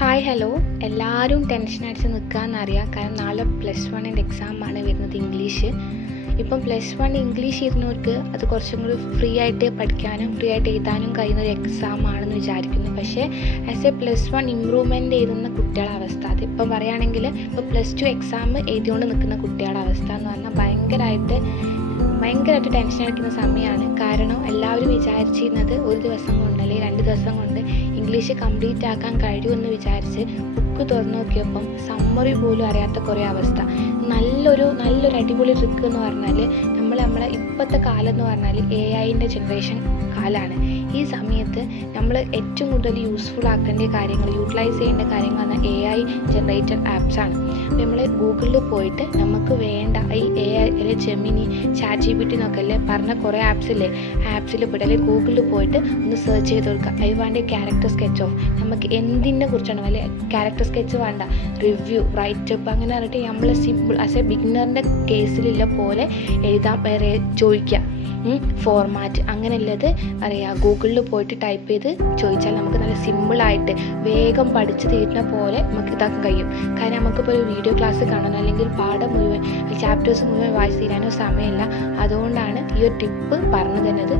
Hi hello എല്ലാവരും tension അടിച്ച് നിൽക്കാമെന്നറിയാം. കാരണം നാളെ +1 എക്സാമാണ് വരുന്നത് ഇംഗ്ലീഷ്. ഇപ്പം +1 ഇംഗ്ലീഷ് ഇരുന്നവർക്ക് അത് കുറച്ചും കൂടി ഫ്രീ ആയിട്ട് പഠിക്കാനും ഫ്രീ ആയിട്ട് എഴുതാനും കഴിയുന്ന ഒരു എക്സാം ആണെന്ന് വിചാരിക്കുന്നു. പക്ഷേ ആസ് എ +1 ഇമ്പ്രൂവ്മെൻ്റ് എഴുതുന്ന കുട്ടികളുടെ അവസ്ഥ, അതിപ്പം പറയുകയാണെങ്കിൽ ഇപ്പോൾ +2 എക്സാം എഴുതിക്കൊണ്ട് നിൽക്കുന്ന കുട്ടികളുടെ അവസ്ഥ എന്ന് പറഞ്ഞാൽ ഭയങ്കരമായിട്ട് ടെൻഷൻ അടിക്കുന്ന സമയമാണ്. കാരണം എല്ലാവരും വിചാരിച്ചിരുന്നത് ഒരു ദിവസം കൊണ്ട് അല്ലെങ്കിൽ 2 ദിവസം കൊണ്ട് ഇംഗ്ലീഷ് കംപ്ലീറ്റ് ആക്കാൻ കഴിയുമെന്ന് വിചാരിച്ച് ബുക്ക് തുറന്നു നോക്കിയപ്പം സമ്മറി പോലും അറിയാത്ത കുറേ അവസ്ഥ. നല്ലൊരു അടിപൊളി ട്രിക്ക് എന്ന് പറഞ്ഞാൽ നമ്മളെ ഇപ്പോഴത്തെ കാലം എന്ന് പറഞ്ഞാൽ AI ജനറേഷൻ കാലമാണ്. ഈ സമയത്ത് നമ്മൾ ഏറ്റവും കൂടുതൽ യൂസ്ഫുൾ ആക്കേണ്ട കാര്യങ്ങൾ, യൂട്ടിലൈസ് ചെയ്യേണ്ട കാര്യങ്ങൾ പറഞ്ഞാൽ AI ജനറേറ്റഡ് ആപ്സാണ്. അപ്പോൾ നമ്മൾ ഗൂഗിളിൽ പോയിട്ട് നമുക്ക് വേണ്ട ഈ AI അല്ലെങ്കിൽ ജെമിനി, ChatGPT എന്നൊക്കെ അല്ലേ പറഞ്ഞ കുറേ ആപ്സില്ലേ, ആപ്സിൽ പോയിട്ട് അല്ലെങ്കിൽ ഗൂഗിളിൽ പോയിട്ട് ഒന്ന് സെർച്ച് ചെയ്ത് കൊടുക്കുക. I want A character sketch of, നമുക്ക് എന്തിനെ കുറിച്ചാണ് അല്ലെ ക്യാരക്ടർ സ്കെച്ച് വേണ്ട, റിവ്യൂ, റൈറ്റപ്പ് അങ്ങനെ പറഞ്ഞിട്ട് നമ്മൾ സിമ്പിൾ ആസ് എ ബിഗിനറിൻ്റെ കേസിലുള്ള പോലെ എഴുതാൻ ചോദിക്കുക. ഫോർമാറ്റ് അങ്ങനെയുള്ളത് അറിയാം, ഗൂഗിളിൽ പോയിട്ട് ടൈപ്പ് ചെയ്ത് ചോദിച്ചാൽ നമുക്ക് നല്ല സിമ്പിളായിട്ട് വേഗം പഠിച്ച് തീരുന്ന പോലെ നമുക്ക് ഇതാക്കാൻ കഴിയും. കാരണം നമുക്കിപ്പോൾ ഒരു വീഡിയോ ക്ലാസ് കാണാനോ അല്ലെങ്കിൽ പാഠം മുഴുവൻ ചാപ്റ്റേഴ്സ് മുഴുവൻ വായിച്ച് തീരാനോ സമയമില്ല. അതുകൊണ്ടാണ് ഈ ഒരു ടിപ്പ് പറഞ്ഞു തന്നത്.